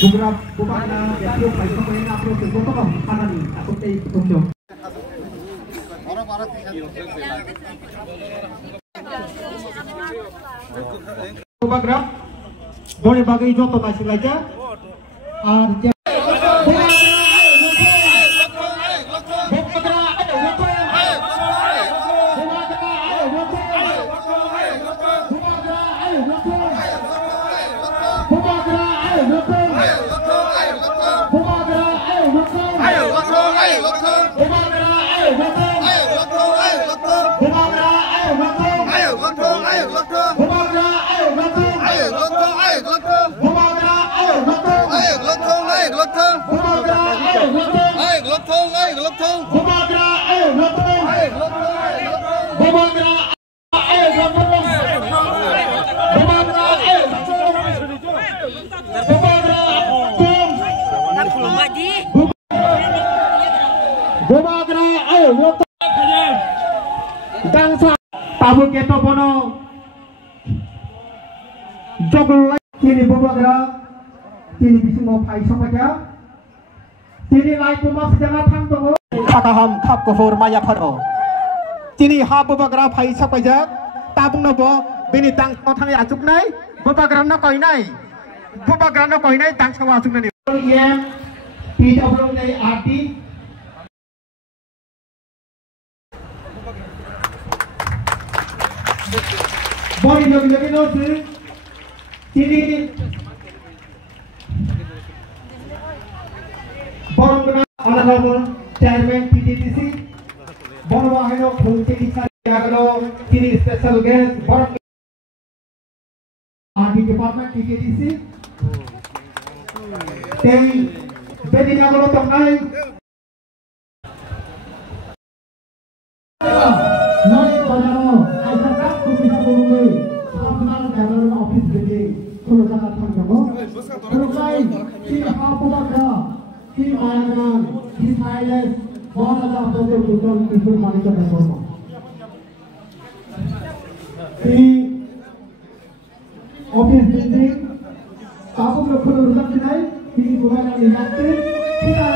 Beberapa bupana yang paling penting upload ke foto kan mana nih aku teh tunjuk. Program boleh bagi joto masih aja. Tabu keto bono jogol kini bobagra kini bismo pai sopaja kini lai kumas jana thang tongo khataham khap ko hor maya pharo kini ha bobagra pai sopaja tabung no bo bini tang thang ya chuk nai bobagra no koi nai tang sawa chuk nai yem pi obrong nai arti Bori lagi nosi, kini borong kena honorable chairman PTTC, borong wahino khunti agalo kini special guest borong RD department PTTC, tei bedi agalo tongai. Office gede, kalau jangan tanggung, kalau lain, kita apa baca, kita mana, kita Thailand, mana dah tu betul itu mana kita semua. Di office gede, apa kalau kalau rusak ni, kita bukan yang ini, kita